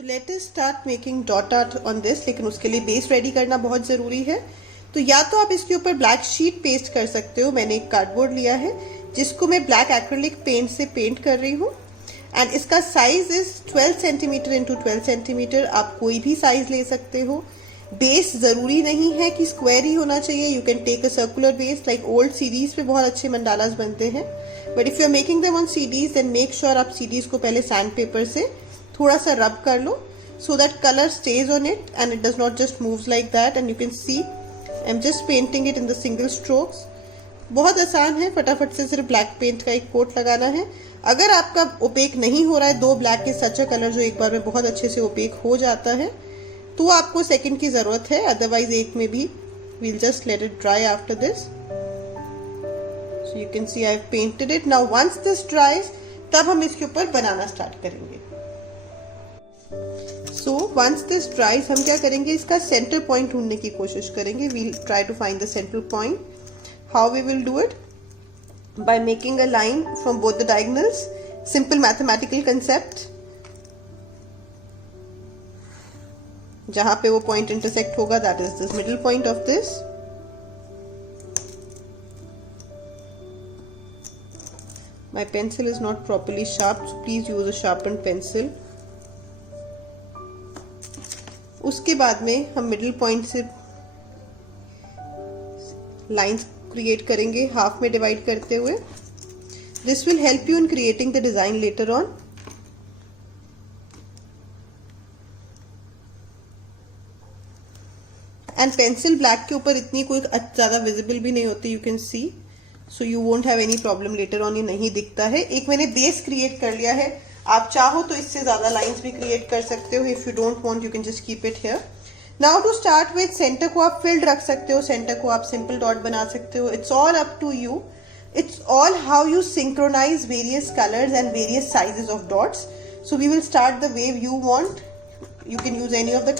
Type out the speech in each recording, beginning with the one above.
So let us start making dot art on this, लेकिन उसके लिए बेस रेडी करना बहुत ज़रूरी है। तो या तो आप इसके ऊपर ब्लैक शीट पेस्ट कर सकते हो। मैंने एक कार्डबोर्ड लिया है जिसको मैं ब्लैक एक्रिलिक पेंट से पेंट कर रही हूँ एंड इसका size is 12 centimetre into 12 centimetre. आप कोई भी साइज ले सकते हो। बेस ज़रूरी नहीं है कि स्क्वायर ही होना चाहिए। You can take a circular base, like old CDs पे बहुत अच्छे मंडालास बनते हैं। But if you are making them on CDs then make sure आप सीडीज को पहले सैंड पेपर से थोड़ा सा रब कर लो so that color stays on it and it does not just moves like that. And you can see I'm just painting it in the single strokes. बहुत आसान है, फटाफट से सिर्फ ब्लैक पेंट का एक कोट लगाना है। अगर आपका ओपेक नहीं हो रहा है, दो ब्लैक के सच कलर जो एक बार में बहुत अच्छे से ओपेक हो जाता है, तो आपको सेकंड की ज़रूरत है, अदरवाइज एक में भी we'll just let it dry after this. So you can see I've painted it. Now once this dries, तब हम इसके ऊपर बनाना स्टार्ट करेंगे। So once this dries, हम क्या करेंगे, इसका सेंटर पॉइंट ढूंढने की कोशिश करेंगे। We'll try to find the central point. How we will do it? By making a line from both the diagonals. Simple mathematical concept. जहाँ पे वो पॉइंट इंटरसेक्ट होगा, that is this middle point of this. My pencil is not properly sharp, so please use a sharpened pencil. उसके बाद में हम middle point से lines create करेंगे, हाफ में डिवाइड करते हुए। This will help you in creating the design later on. And pencil black के ऊपर इतनी कोई ज्यादा विजिबल भी नहीं होती, you can see, so you won't have any problem later on. ये नहीं दिखता है। एक मैंने बेस क्रिएट कर लिया है। आप चाहो तो इससे ज्यादा लाइंस भी क्रिएट कर सकते हो। If you don't want you can just keep it here. Now to start with, centre को आप फिल्ड रख सकते हो, सेंटर को आप सिंपल डॉट बना सकते हो। It's all up to you. It's all how you synchronize various colours and various sizes of dots. So we will start the way you want. You can use any of the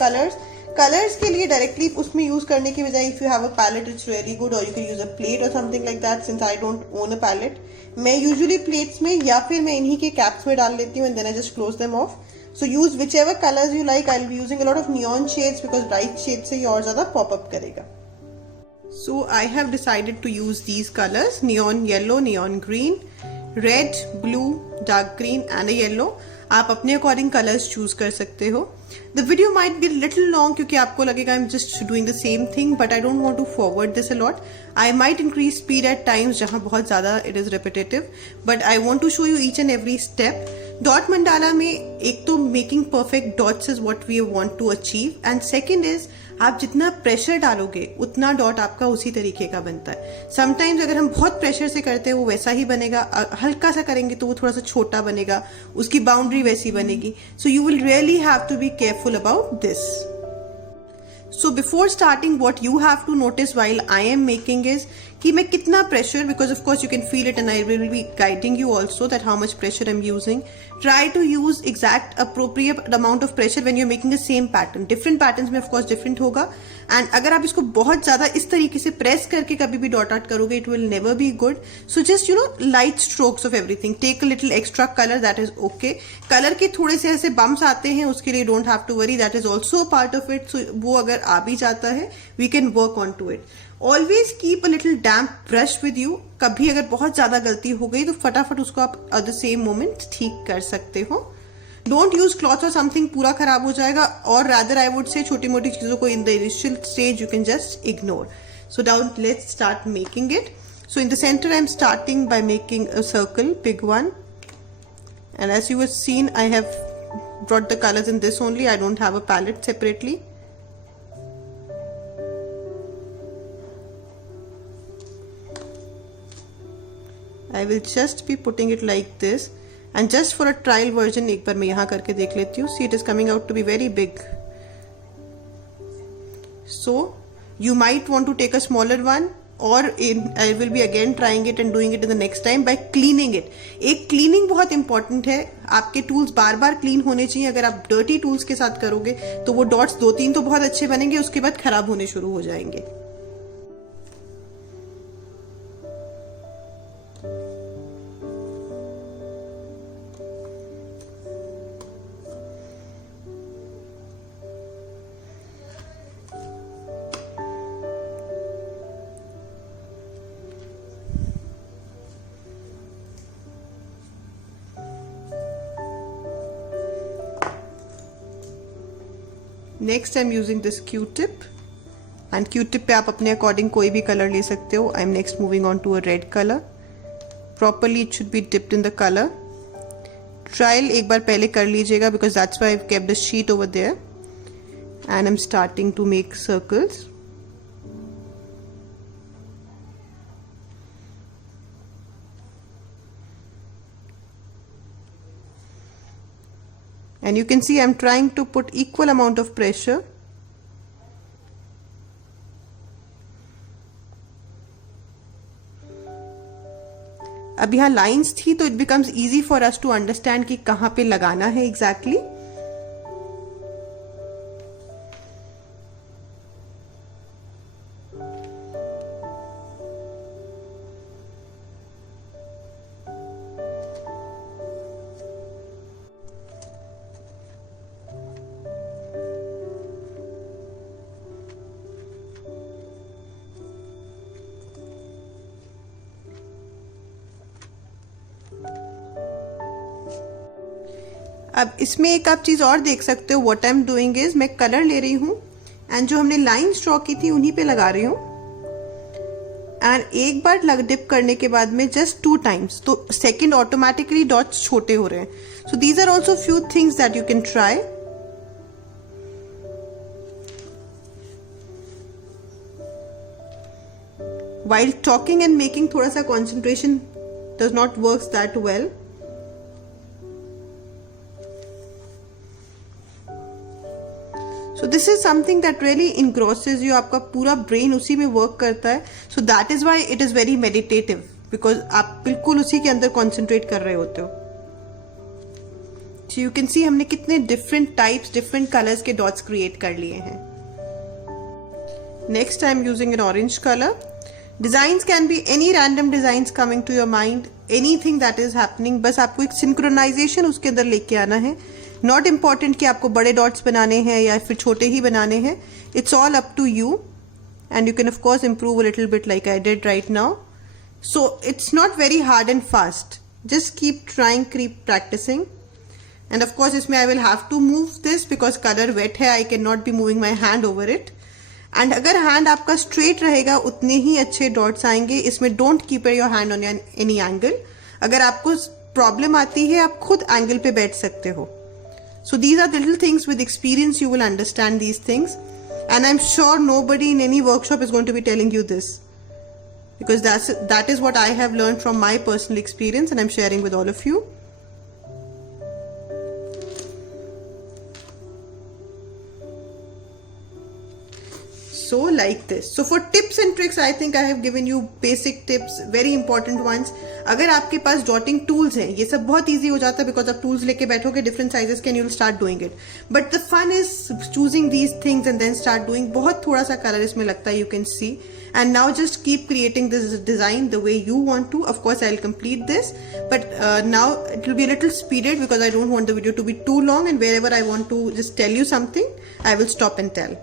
colours के लिए directly उसमें use करने की बजाय if you have a palette it's very good, और you can use a plate और something like that. Since I don't own a palette, मैं usually plates में या फिर मैं इन्हीं के कैप्स में डाल लेती हूँ and then I just close them off. So use whichever colours you like. I will be using a lot of neon shades because bright shade से ये और ज्यादा पॉप अप करेगा। So I have decided to use these colours, neon yellow, neon green, red, blue, dark green and a yellow. आप अपने according colours choose कर सकते हो। The video might be little long क्योंकि आपको लगेगा I am just doing the same thing, but I don't want to forward this a lot. I might increase speed at times जहां बहुत ज्यादा it is repetitive, but I want to show you each and every step. Dot मंडाला में एक तो making perfect dots is what we want to achieve, and second is आप जितना pressure डालोगे उतना डॉट आपका उसी तरीके का बनता है। समटाइम्स अगर हम बहुत प्रेशर से करते हैं वो वैसा ही बनेगा, हल्का सा करेंगे तो वो थोड़ा सा छोटा बनेगा, उसकी बाउंड्री वैसी बनेगी। So you will really have to be careful about this. So before starting, what you have to notice while I am making is कि मैं कितना pressure, because of course you can feel it and I will be guiding you also that how much pressure I'm using. Try to use exact appropriate amount of pressure when you're making the same pattern. Different patterns में of course different होगा, and अगर आप इसको बहुत ज़्यादा इस तरीके से press करके कभी भी dot art करोगे, it will never be good. So just light strokes of everything. Take a little extra color, that is okay. Color के थोड़े से ऐसे bumps आते हैं, उसके लिए don't have to worry, that is also a part of it. So वो अगर आ भी जाता है, we can work on to it. Always keep a little damp brush with you. कभी अगर बहुत ज्यादा गलती हो गई तो फटाफट उसको आप at the same moment ठीक कर सकते हो। Don't use cloth or something, पूरा खराब हो जाएगा। और rather I would say छोटी मोटी चीजों को in the initial stage you can just ignore. So now let's start making it. So in the center I'm starting by making a circle, big one. And as you have seen, I have brought the colors in this only. I don't have a palette separately. I will just be putting it like this, and just for a trial version एक बार मैं यहाँ करके देख लेती हूँ। See, it is coming out to be very big. So you might want to take a smaller one, or I will be again trying it and doing it in the next time by cleaning it. एक cleaning बहुत important है। आपके tools बार बार clean होने चाहिए। अगर आप dirty tools के साथ करोगे तो वो dots 2-3 तो बहुत अच्छे बनेंगे, उसके बाद खराब होने शुरू हो जाएंगे। Next I am using this Q-tip, and Q-tip पे आप अपने अकॉर्डिंग कोई भी कलर ले सकते हो. I am next moving on to a red colour. Properly it should be dipped in the colour. Trial एक बार पहले कर लीजिएगा because that's why I kept the sheet over there. And I am starting to make circles. And you can see I'm trying to put equal amount of pressure. अब यहाँ lines थी तो it becomes easy for us to understand कि कहाँ पे लगाना है exactly. अब इसमें एक आप चीज और देख सकते हो. What I am doing is मैं कलर ले रही हूं एंड जो हमने लाइन ड्रॉ की थी उन्हीं पे लगा रही हूं. एंड एक बार डिप करने के बाद में जस्ट 2 टाइम्स तो सेकंड ऑटोमेटिकली डॉट्स छोटे हो रहे हैं. So these are also few things that you can try. while talking and making थोड़ा सा concentration does not works that well. So this is something that really engrosses you. आपका पूरा brain उसी में work करता है. So that is why it is very meditative because आप बिल्कुल उसी के अंदर concentrate कर रहे होते हो. So you can see हमने कितने different types, different colors के dots create कर लिए हैं. Next I am using an orange color. Designs can be any random designs coming to your mind, anything that is happening. बस आपको एक synchronization उसके अंदर लेके आना है. Not important कि आपको बड़े dots बनाने हैं या फिर छोटे ही बनाने हैं. It's all up to you, and you can of course improve a little bit like I did right now. So it's not very hard and fast. Just keep trying, keep practicing. And of course इसमें I will have to move this because color wet है. I cannot be moving my hand over it. And अगर hand आपका straight रहेगा उतने ही अच्छे dots आएंगे. इसमें don't keep your hand on any angle. अगर आपको प्रॉब्लम आती है आप खुद एंगल पे बैठ सकते हो. So these are little things. With experience you will understand these things and I am sure nobody in any workshop is going to be telling you this because that is what I have learned from my personal experience and I'm sharing with all of you. So like this. So for tips and tricks I think I have given you basic tips, very important ones. अगर आपके पास dotting tools हैं ये सब बहुत easy हो जाता है because आप tools लेके बैठोगे different sizes के and you'll start doing it. But the fun is choosing these things and then start doing. बहुत थोड़ा सा color इसमें लगता है, you can see. And now just keep creating this design the way you want to. Of course I'll complete this but now it will be a little speeded because I don't want the video to be too long and wherever I want to just tell you something I will stop and tell.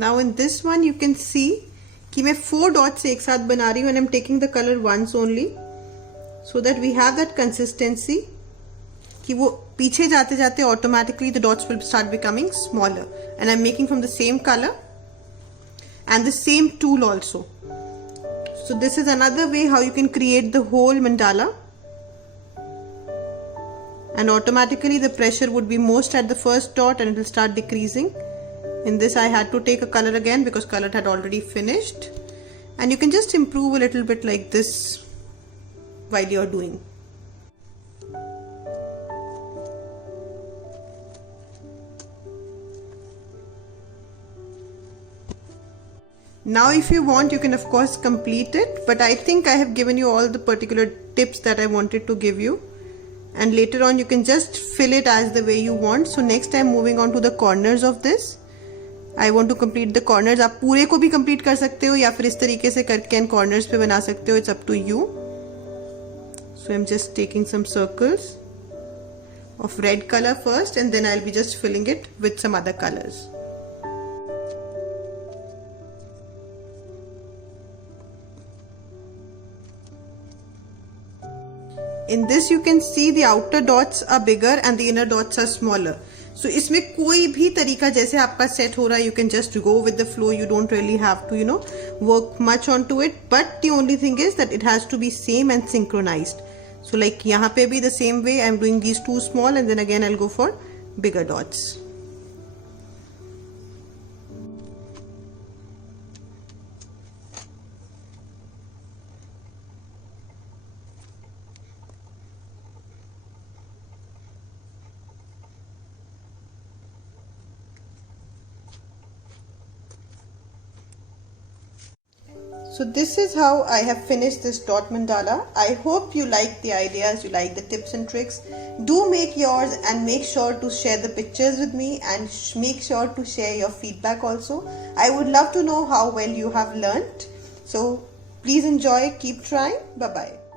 Now in this one you can see कि मैं 4 dots एक साथ बना रही हूँ and I'm taking the color once only so that we have that consistency कि वो पीछे जाते जाते automatically the dots will start becoming smaller and I'm making from the same color and the same tool also. So this is another way how you can create the whole mandala and automatically the pressure would be most at the first dot and it will start decreasing. In this I had to take a color again because color had already finished and you can just improve a little bit like this while you're doing. Now if you want, you can of course complete it, but I think I have given you all the particular tips that I wanted to give you, and later on you can just fill it as the way you want. So next time moving on to the corners of this, I want to complete the corners. आप पूरे को भी complete कर सकते हो या फिर इस तरीके से करके and corners पे बना सकते हो, it's up to you. So I'm just taking some circles of red color first, and then I'll be just filling it with some other colors. In this you can see the outer dots are bigger and the inner dots are smaller. So इसमें कोई भी तरीका जैसे आपका set हो रहा है, you can just go with the flow. You don't really have to, work much onto it. But the only thing is that it has to be same and synchronized. So like यहाँ पे भी the same way I'm doing these two small, and then again I'll go for bigger dots. So this is how I have finished this dot mandala. I hope you like the ideas, you like the tips and tricks. Do make yours and make sure to share the pictures with me, and make sure to share your feedback also. I would love to know how well you have learnt. So please enjoy, keep trying. Bye bye.